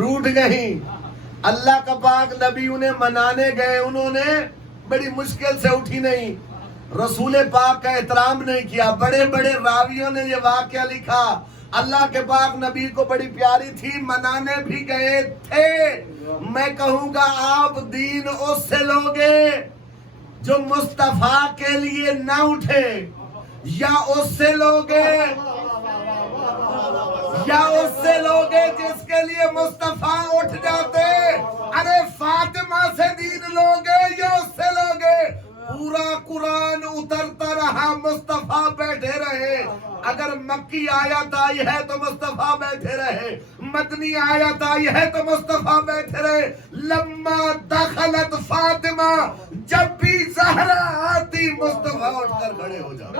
روٹھ گئی. اللہ کا پاک نبی انہیں منانے گئے, انہوں نے بڑی مشکل سے اٹھی نہیں, رسول پاک کا احترام نہیں کیا. بڑے بڑے راویوں نے یہ واقعہ لکھا. اللہ کے پاک نبی کو بڑی پیاری تھی, منانے بھی گئے تھے. میں کہوں گا آپ دین اس سے لوگے جو مصطفیٰ کے لیے نہ اٹھے, یا اس سے لوگے جس کے لیے مصطفیٰ اٹھ جاتے. ارے فاطمہ سے دین لوگے یا اس سے لوگے؟ پورا قرآن اترتا رہا, مصطفیٰ بیٹھے رہے. اگر مکی آیت آئی ہے تو مصطفیٰ بیٹھے رہے, مدنی آیت آئی ہے تو مصطفیٰ بیٹھے رہے. لما دخلت فاطمہ, جب بھی زہرا آتی مصطفیٰ اٹھ کر کھڑے ہو جاتے.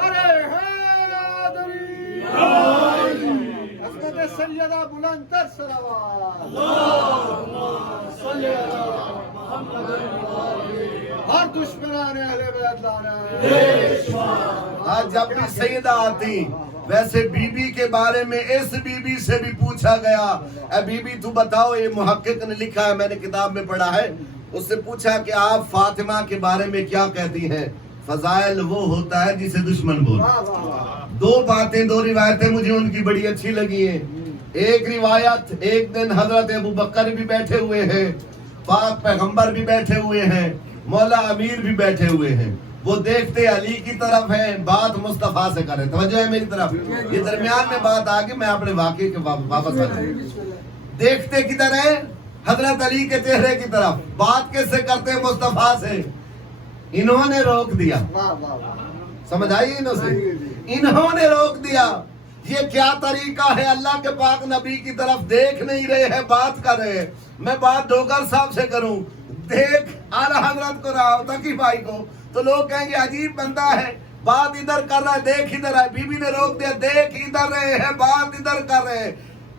حضرت سیدہ بلند تر صلوات. ہر دشمنان اہل بیت لانا. آج جب بھی سیدہ آتی, ویسے بی بی کے بارے میں اس بی بی سے بھی پوچھا گیا, اے بی بی تو بتاؤ, یہ محقق نے لکھا ہے, میں نے کتاب میں پڑھا ہے, اس سے پوچھا کہ آپ فاطمہ کے بارے میں کیا کہتی ہیں. فضائل وہ ہوتا ہے جسے دشمن بولتا. 2 باتیں 2 روایتیں مجھے ان کی بڑی اچھی لگی ہیں. ایک روایت, ایک دن حضرت ابو بکر بھی بیٹھے ہوئے ہیں, پاک پیغمبر بھی بیٹھے ہوئے ہیں, مولا امیر بھی بیٹھے ہوئے ہیں. وہ دیکھتے علی کی طرف ہیں, بات مصطفیٰ سے کریں. توجہ ہے میری طرف؟ یہ درمیان میں بات آگے, میں اپنے واقعے کے واپس آ جاؤں. دیکھتے کدھر ہے؟ حضرت علی کے چہرے کی طرف. بات کس سے کرتے ہیں؟ مصطفیٰ سے. انہوں نے روک دیا. سمجھ آئی انہوں سے؟ انہوں نے روک دیا. یہ کیا طریقہ ہے؟ اللہ کے پاک نبی کی طرف دیکھ نہیں رہے ہیں, بات کر رہے ہیں. میں بات ڈوگر صاحب سے کروں, دیکھ اعلیٰ حضرت کو رہا ہوتا کہ بھائی کو, تو لوگ کہیں گے عجیب بندہ ہے, بات ادھر کر رہا ہے, دیکھ ادھر ہے. بی بی نے روک دیا, دیکھ ادھر رہے ہیں, بات ادھر کر رہے ہیں.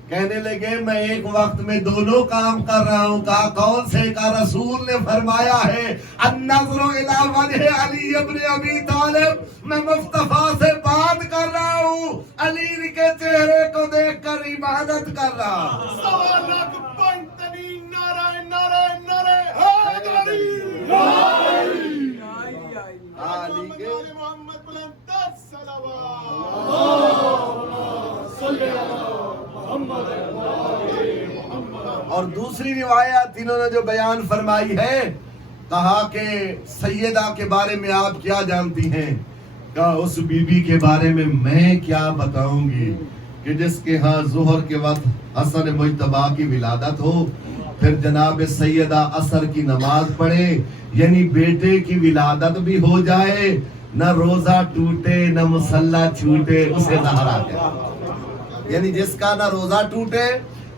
کہنے لگے میں ایک وقت میں دونوں کام کر رہا ہوں. کہا کون سے؟ کہا رسول نے فرمایا ہے النظر الی وجہ علی ابن ابی طالب, میں مصطفیٰ سے بات کر رہا ہوں, علی کے چہرے کو دیکھ کر عبادت کر رہا. سوالات پنتنی نعرہ نعرہ نعرہ حیدری. علی کے محمد بلند تر اور دوسری روایت انہوں نے جو بیان فرمائی ہے، کہا کہ سیدہ کے بارے میں آپ کیا جانتی ہیں؟ کہا اس بی بی کے بارے میں کیا بتاؤں گی کہ جس کے ہاں ظہر کے وقت حسن مجتبی کی ولادت ہو، پھر جناب سیدہ عصر کی نماز پڑھے، یعنی بیٹے کی ولادت بھی ہو جائے، نہ روزہ ٹوٹے نہ مصلی چھوٹے، اسے زہرا کہتے، یعنی جس کا نہ روزہ ٹوٹے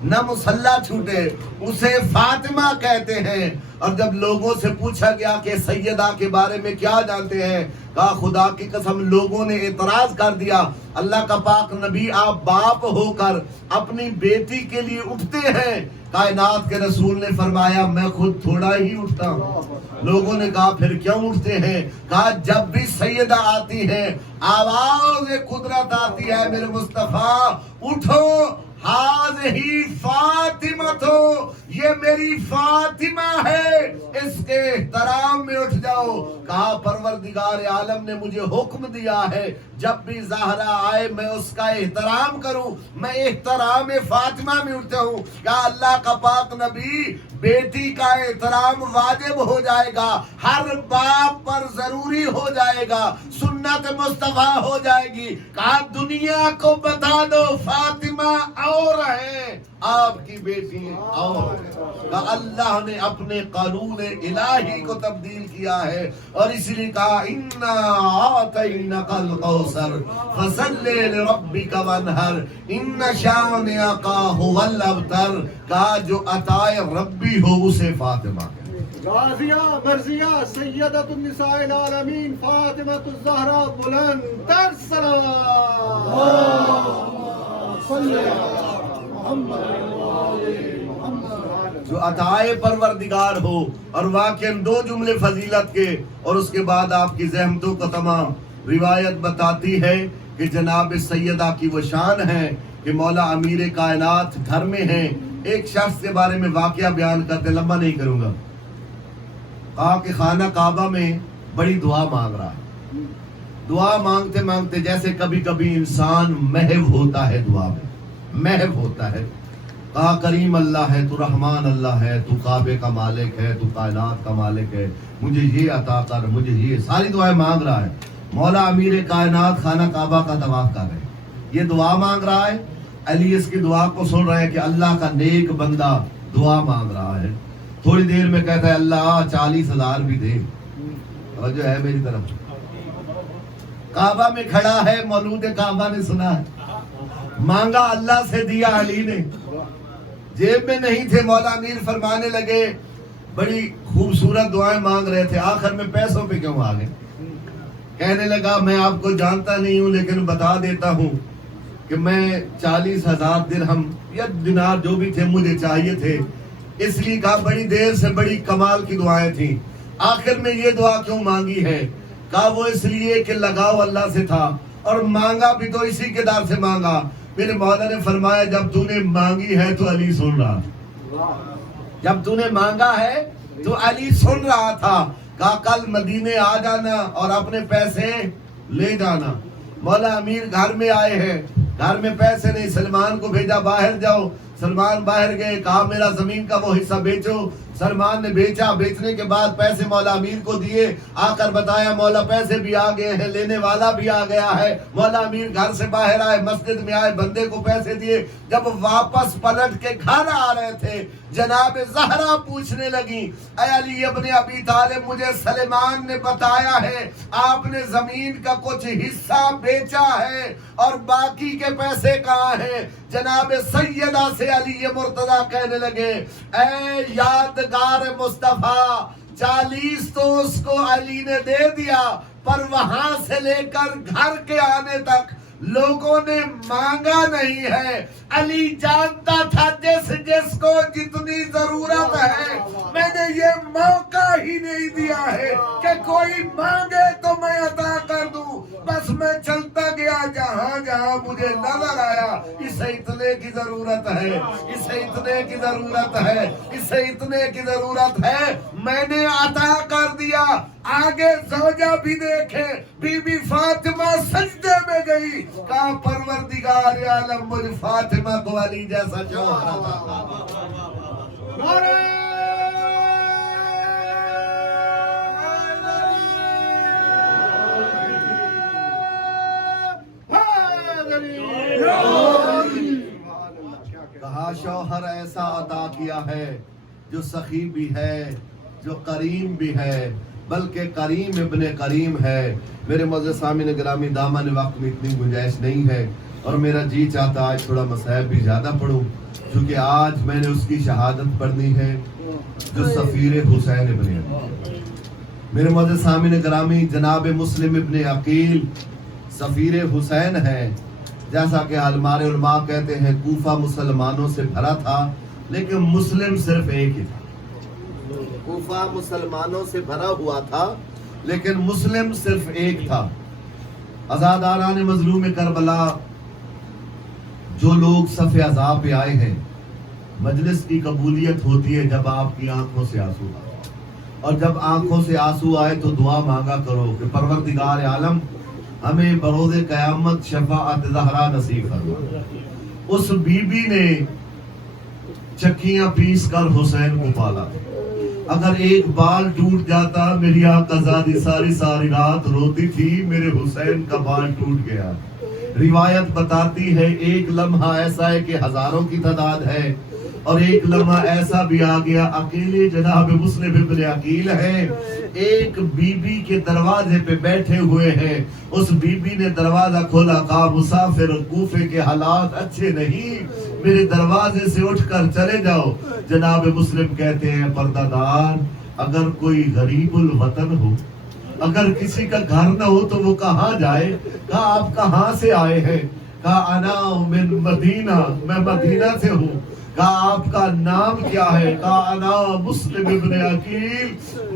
نہ مصلی چھوٹے اسے فاطمہ کہتے ہیں۔ اور جب لوگوں سے پوچھا گیا کہ سیدہ کے بارے میں کیا جانتے ہیں، کہا خدا کی قسم لوگوں نے اعتراض کر دیا، اللہ کا پاک نبی آپ باپ ہو کر اپنی بیٹی کے لیے اٹھتے ہیں؟ کائنات کے رسول نے فرمایا میں خود تھوڑا ہی اٹھتا ہوں۔ لوگوں نے کہا پھر کیوں اٹھتے ہیں؟ کہا جب بھی سیدہ آتی ہے آواز قدرت آتی ہے میرے مصطفیٰ اٹھو، ہی فاطمہ تو یہ میری فاطمہ ہے، اس کے احترام میں اٹھ جاؤ۔ کہا پروردگار عالم نے مجھے حکم دیا ہے جب بھی زہرا آئے میں اس کا احترام کروں، میں احترام فاطمہ میں اٹھتا ہوں۔ کہا اللہ کا پاک نبی بیٹی کا احترام واجب ہو جائے گا، ہر باپ پر ضروری ہو جائے گا، سنت مصطفیٰ ہو جائے گی۔ کہا دنیا کو بتا دو فاطمہ اور ہے، آپ کی بیٹی اور ہے۔ کہا اللہ نے اپنے قانون الہی کو تبدیل کیا ہے، اور اس لیے کہا اِنَّا أَعْطَيْنَاكَ الْكَوْثَرَ فَصَلِّ لِرَبِّكَ وَانْحَرْ إِنَّ شَانِئَكَ هُوَ الْأَبْتَرُ۔ کہا جو عطائے ربی ہو اسے فاطمہ ہے۔ غازیہ مرضیہ سیدۃ النساء العالمین فاطمہ الزہرا بلند تر جو عطائے پروردگار ہو، اور واقعاً دو جملے فضیلت کے، اور اس کے بعد آپ کی زحمتوں کا تمام روایت بتاتی ہے کہ جناب سیدہ کی وہ شان ہے کہ مولا امیر کائنات گھر میں ہیں۔ ایک شخص کے بارے میں واقعہ بیان کرتے، لمبا نہیں کروں گا۔ کہا کہ خانہ کعبہ میں بڑی دعا مانگ رہا ہے، دعا مانگتے مانگتے جیسے کبھی کبھی انسان محو ہوتا ہے، دعا میں محو ہوتا ہے۔ کہا کریم اللہ ہے تو، رحمان اللہ ہے تو، کعبے کا مالک ہے تو، کائنات کا مالک ہے، مجھے یہ عطا کر، مجھے یہ، ساری دعائیں مانگ رہا ہے۔ مولا امیر کائنات خانہ کعبہ کا طواف کر رہے ہیں، یہ دعا مانگ رہا ہے، علی اس کی دعا کو سن رہے ہیں کہ اللہ کا نیک بندہ دعا مانگ رہا ہے۔ تھوڑی دیر میں کہتا ہے اللہ 40,000 بھی دے، اور جو ہے میری طرف کعبہ میں کھڑا ہے، مولود کعبہ نے سنا ہے، مانگا اللہ سے، دیا علی نے، جیب میں نہیں تھے۔ مولا امیر فرمانے لگے بڑی خوبصورت دعائیں مانگ رہے تھے، آخر میں پیسوں پہ کیوں آ گئے؟ کہنے لگا میں آپ کو جانتا نہیں ہوں لیکن بتا دیتا ہوں کہ میں 40,000 درہم یا دینار جو بھی تھے مجھے چاہیے تھے، اس لیے کہا بڑی دیر سے بڑی کمال کی دعائیں تھیں، آخر میں یہ دعا کیوں مانگی ہے؟ کہا وہ اس لیے کہ لگاؤ اللہ سے تھا، اور مانگا بھی تو اسی کے در سے مانگا۔ میرے مولا نے فرمایا جب تو نے مانگی ہے تو علی سن رہا، جب تو نے مانگا ہے تو علی سن رہا تھا۔ کہا کل مدینے آ جانا اور اپنے پیسے لے جانا۔ مولا امیر گھر میں آئے ہیں، گھر میں پیسے نہیں، سلمان کو بھیجا باہر جاؤ، سلمان باہر گئے، کہا میرا زمین کا وہ حصہ بیچو، سلمان نے بیچا، بیچنے کے بعد پیسے مولا امیر کو دیے، آ کر بتایا مولا پیسے بھی آ گئے ہیں، لینے والا بھی آ گیا ہے۔ مولا امیر گھر سے باہر آئے، مسجد میں آئے، بندے کو پیسے دیے، جب واپس پلٹ کے گھر آ رہے تھے جناب زہرا پوچھنے لگی اے علی ابن ابی طالب مجھے سلمان نے بتایا ہے آپ نے زمین کا کچھ حصہ بیچا ہے اور باقی کے پیسے کہاں ہیں؟ جناب سیدہ سے علی مرتضیٰ کہنے لگے اے یادگار مصطفیٰ 40 تو اس کو علی نے دے دیا، پر وہاں سے لے کر گھر کے آنے تک لوگوں نے مانگا نہیں ہے۔ علی جانتا تھا جس جس کو جتنی ضرورت ہے، میں نے یہ موقع ہی نہیں دیا ہے کہ کوئی مانگے تو میں عطا کر دوں، بس میں چلتا گیا جہاں جہاں مجھے نظر آیا اسے اتنے کی ضرورت ہے، اسے اتنے کی ضرورت ہے، اسے اتنے کی ضرورت ہے، میں نے عطا کر دیا۔ آگے زوجہ بھی دیکھیں، بی بی فاطمہ سجدے میں گئی گئی، کہا پروردگار عالم مجھ فاطمہ کو علی جیسا شوہر عطا فرما۔ نعرہ کہا شوہر ایسا عطا کیا ہے جو سخی بھی ہے، جو کریم بھی ہے، بلکہ کریم ابن کریم ہے۔ میرے معزز سامعین گرامی، دامن وقت میں اتنی گنجائش نہیں ہے اور میرا جی چاہتا آج تھوڑا مصائب بھی زیادہ پڑھوں، کیونکہ آج میں نے اس کی شہادت پڑھنی ہے جو سفیر حسین ابن عقیل۔ میرے معزز سامعین گرامی، جناب مسلم ابن عقیل سفیر حسین ہے۔ جیسا کہ ہمارے علماء کہتے ہیں کوفہ مسلمانوں سے بھرا تھا، لیکن مسلم صرف ایک ہی تھا۔ کوفہ مسلمانوں سے بھرا ہوا تھا لیکن مسلم صرف ایک تھا۔ عزاداران مظلوم کربلا، جو لوگ صف عزا پہ آئے ہیں، مجلس کی قبولیت ہوتی ہے جب آپ کی آنکھوں سے آنسو آئے، اور جب آنکھوں سے آنسو آئے تو دعا مانگا کرو کہ پروردگار عالم ہمیں بروز قیامت شفاعت زہرا نصیب فرما۔ اس بی بی نے چکیاں پیس کر حسین کو پالا، اگر ایک بال ٹوٹ جاتا میری آقازادی ساری ساری رات روتی تھی، میرے حسین کا بال ٹوٹ گیا۔ روایت بتاتی ہے ایک لمحہ ایسا ہے کہ ہزاروں کی تعداد ہے، اور ایک لمحہ ایسا بھی آ گیا اکیلے جناب مسلم ابن عقیل ہے، ایک بی بی کے دروازے پہ بیٹھے ہوئے ہیں۔ اس بی بی نے دروازہ کھولا، کہا مسافر، کوفے کے حالات اچھے نہیں، میرے دروازے سے اٹھ کر چلے جاؤ۔ جناب مسلم کہتے ہیں پردہ دار، اگر کوئی غریب الوطن ہو، اگر کسی کا گھر نہ ہو تو وہ کہاں جائے؟ کہا آپ کہاں سے آئے ہیں؟ کہا انا من مدینہ، میں مدینہ سے ہوں۔ کہا آپ کا نام کیا ہے؟ کہا انا مسلم ابن عقیل،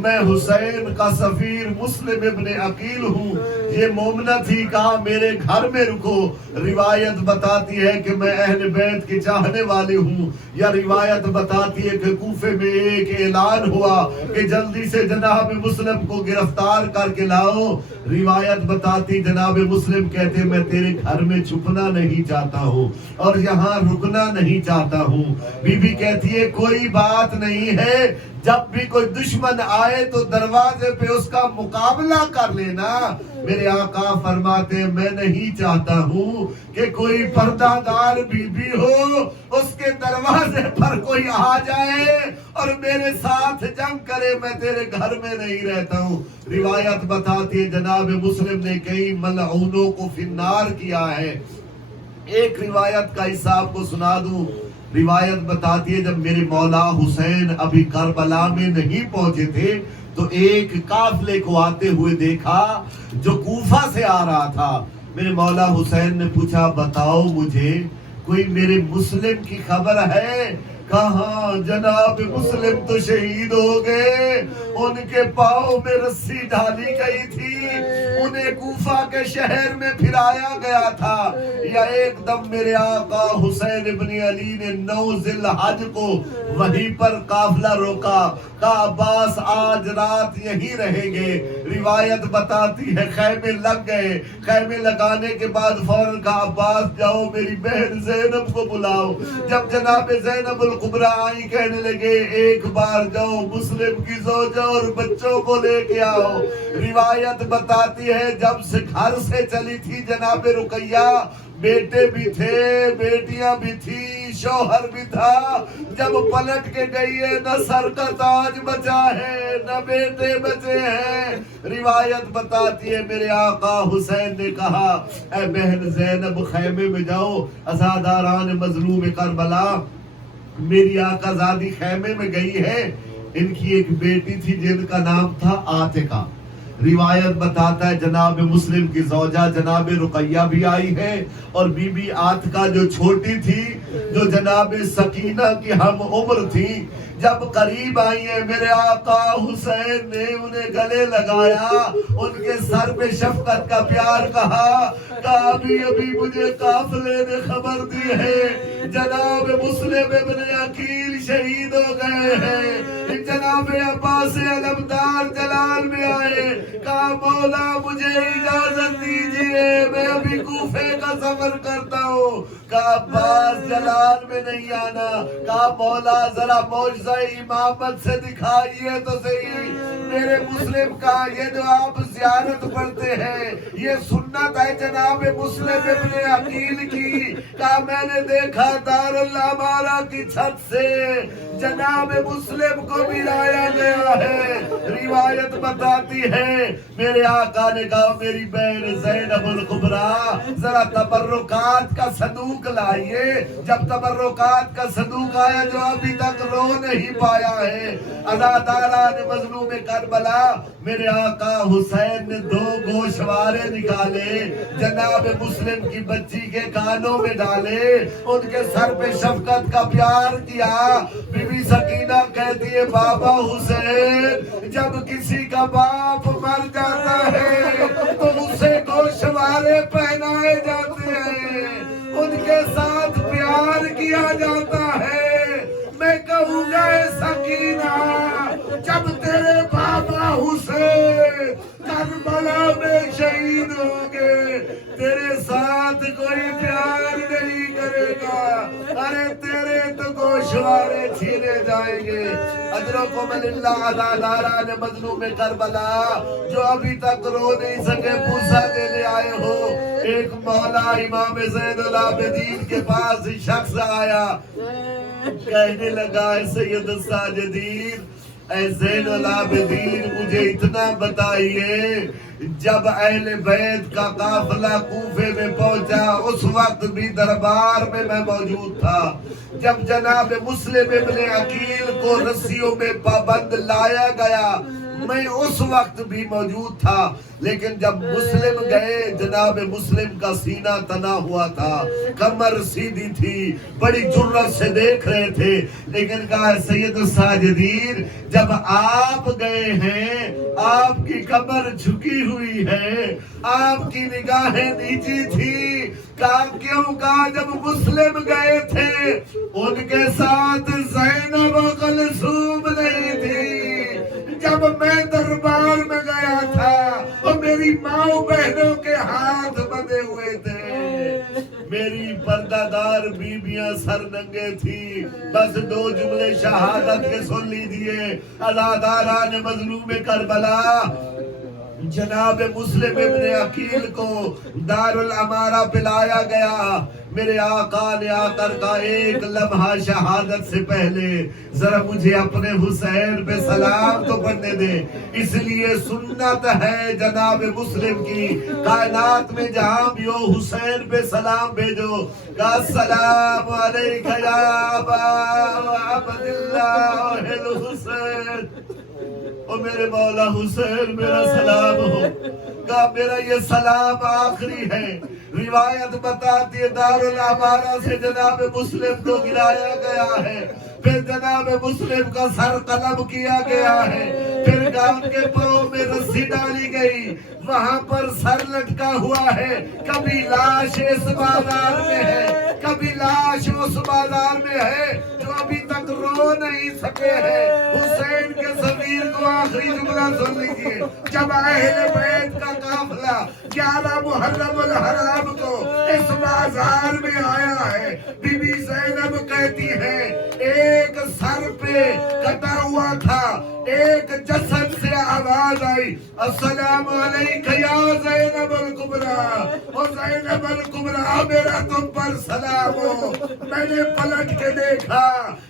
میں حسین کا سفیر مسلم ابن عقیل ہوں۔ یہ مومنہ تھی، کہا میرے گھر میں رکو۔ روایت بتاتی ہے کہ میں اہل بیت کی چاہنے والی ہوں، یا روایت بتاتی ہے کہ کوفے میں ایک اعلان ہوا کہ جلدی سے جناب مسلم کو گرفتار کر کے لاؤ۔ روایت بتاتی جناب مسلم کہتے میں تیرے گھر میں چھپنا نہیں چاہتا ہوں اور یہاں رکنا نہیں چاہتا ہوں۔ بی بی کہتی ہے کوئی بات نہیں ہے، جب بھی کوئی دشمن آئے تو دروازے پہ اس کا مقابلہ کر لینا۔ میرے آقا فرماتے ہیں میں نہیں چاہتا ہوں کہ کوئی پردہ دار بی بی ہو، اس کے دروازے پر کوئی آ جائے اور میرے ساتھ جنگ کرے، میں تیرے گھر میں نہیں رہتا ہوں۔ روایت بتاتی ہے جناب مسلم نے کئی ملعونوں کو فی النار کیا ہے۔ ایک روایت کا حصہ آپ کو سنا دوں۔ روایت بتاتی ہے جب میرے مولا حسین ابھی کربلا میں نہیں پہنچے تھے تو ایک قافلے کو آتے ہوئے دیکھا جو کوفہ سے آ رہا تھا۔ میرے مولا حسین نے پوچھا بتاؤ مجھے کوئی میرے مسلم کی خبر ہے؟ کہاں جناب مسلم تو شہید ہو گئے، ان کے پاؤں میں رسی ڈالی گئی تھی، انہیں کوفہ کے شہر میں پھرایا گیا تھا۔ یا ایک دم میرے آقا حسین ابن علی نے 9 ذی الحج کو وہیں پر قافلہ روکا، کہا عباس آج رات یہیں رہیں گے۔ روایت بتاتی ہے خیمے لگ گئے، خیمے لگانے کے بعد فوراً کہا عباس جاؤ میری بہن زینب کو بلاؤ۔ جب جناب زینب الکبریٰ آئی کہنے لگے ایک بار جاؤ مسلم کی زوجہ اور بچوں کو لے کے آؤ۔ روایت بتاتی ہے جب سے گھر سے چلی تھی جناب رقیہ، بیٹے بھی تھے، بیٹیاں بھی تھی، شوہر بھی تھا، جب پلٹ کے گئی ہے نہ سر کا تاج بچا ہے نہ بیٹے بچے ہیں۔ روایت بتاتی ہے میرے آقا حسین نے کہا اے بہن زینب خیمے میں جاؤ، عزاداران مظلوم کربلا میری آقا زادی خیمے میں گئی ہے، ان کی ایک بیٹی تھی جن کا نام تھا عاتقہ۔ روایت بتاتا ہے جناب مسلم کی زوجہ جناب رقیہ بھی آئی ہے، اور بی بی عاتقہ جو چھوٹی تھی، جو جناب سکینہ کی ہم عمر تھی، جب قریب آئی ہیں میرے آقا حسین نے انہیں گلے لگایا، ان کے سر پہ شفقت کا پیار کہا ابھی مجھے قافلے نے خبر دی ہے جناب مسلم ابن عقیل شہید ہو گئے ہیں۔ جناب عباس علمدار جلال میں آئے، کہا مولا مجھے اجازت دیجئے میں ابھی کوفے کا سفر کرتا ہوں۔ کہا عباس جلال میں نہیں آنا۔ کہا مولا ذرا معجزہ امامت سے دکھائیے تو صحیح میرے مسلم کا، یہ جو آپ زیارت پڑھتے ہیں یہ سنت ہے جناب مسلم ابن عقیل کی۔ کہا میں نے دیکھا دارالامارہ کی چھت سے جناب مسلم کو ملایا گیا ہے۔ روایت بتاتی ہے میرے آقا نے کہا میری بہن زینب الکبریٰ ذرا تبرکات کا صندوق لائیے۔ جب تبرکات کا صندوق آیا جو ابھی تک رو نہیں پایا ہے، عزاداران مظلوم کربلا میرے آقا حسین نے 2 گوشوارے نکالے، جناب مسلم کی بچی کے کانوں میں ڈالے، ان کے سر پہ شفقت کا پیار کیا۔ بی بی سکینہ کہتی ہے بابا حسین جب کسی کا باپ مر جاتا ہے تو اسے گوشوارے پہنائے جاتے ہیں، ان کے ساتھ پیار کیا جاتا ہے۔ میں کہوں گا اے سکینہ جب تیرے بابا حسین کربلا میں شہید ہوں گے تیرے ساتھ کوئی پیار نہیں کرے گا، ارے تیرے تو گوشوارے چھینے جائیں گے۔ اجرکم اللہ عزاداران مظلوم کربلا جو ابھی تک رو نہیں سکے بوسہ دینے آئے ہو، ایک مولا امام زین العابدین کے پاس شخص آیا، کہنے لگا اے سید الساجدین اے زین العابدین مجھے اتنا بتائیے جب اہل بیت کا قافلہ کوفے میں پہنچا اس وقت بھی دربار میں میں موجود تھا، جب جناب مسلم ابن عقیل کو رسیوں میں پابند لایا گیا میں اس وقت بھی موجود تھا، لیکن جب مسلم گئے جناب مسلم کا سینہ تنا ہوا تھا، کمر سیدھی تھی، بڑی جرت سے دیکھ رہے تھے، لیکن کہا سید الساجدین جب آپ گئے ہیں آپ کی کمر جھکی ہوئی ہے، آپ کی نگاہیں نیچی تھی۔ کہا کیوں؟ کہا جب مسلم گئے تھے ان کے ساتھ زینب و کلثوم نہیں تھی، جب میں دربار میں گیا تھا اور میری ماں بہنوں کے ہاتھ بندھے ہوئے تھے، میری پردہ دار بیویاں سر ننگے تھی، بس 2 جملے شہادت کے سن لیجئے۔ عزاداران مظلوم کربلا جناب مسلم ابن عقیل کو دارالامارہ پلایا گیا، میرے آقا نے آ کر کہا ایک لمحہ شہادت سے پہلے ذرا مجھے اپنے حسین پہ سلام تو پڑھنے دے، اس لیے سنت ہے جناب مسلم کی کائنات میں جہاں بھی ہو حسین پہ سلام بھیجو۔ کہا السلام علیکہ یا ابا عبداللہ الحسین، اور میرے مولا حسین میرا سلام ہو۔ کہا میرا یہ سلام آخری ہے۔ روایت بتاتی ہے دارالامارہ سے جناب مسلم کو گرایا گیا ہے، پھر جناب مسلم کا سر قلم کیا گیا ہے، پھر ان کے پاؤں میں رسی ڈالی گئی، وہاں پر سر لٹکا ہوا ہے، کبھی لاش اس بازار میں ہے کبھی لاش اس بازار میں ہے جو ابھی تک رو نہیں سکے ہیں۔ حسین کے ضمیر کو آخری جملہ سن لیجئے، جب اہل بیت کا قافلہ 11 محرم الحرام کو اس بازار میں آیا ہے، بی بی زینب کہتی ہے ایک سر پہ کٹا ہوا تھا، ایک جسد سے آواز آئی السلام علیکہ یا زینب الکبریٰ، اور زینب الکبریٰ میرا تم پر سلام ہو۔ میں نے پلٹ کے دیکھا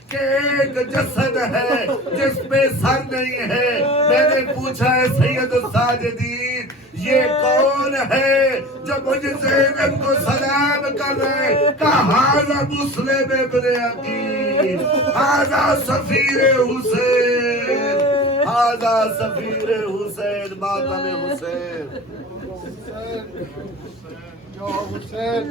کہ ایک جسد ہے جس پہ سر نہیں ہے، میں نے پوچھا ہے سید الساجدین یہ کون ہے جو مجھے زینب کو سلام کر رہے؟ کہا ھذا مسلم ابن عقیل، ھذا سفیر حسین، ھذا سفیر حسین، ماتم حسین۔ حسین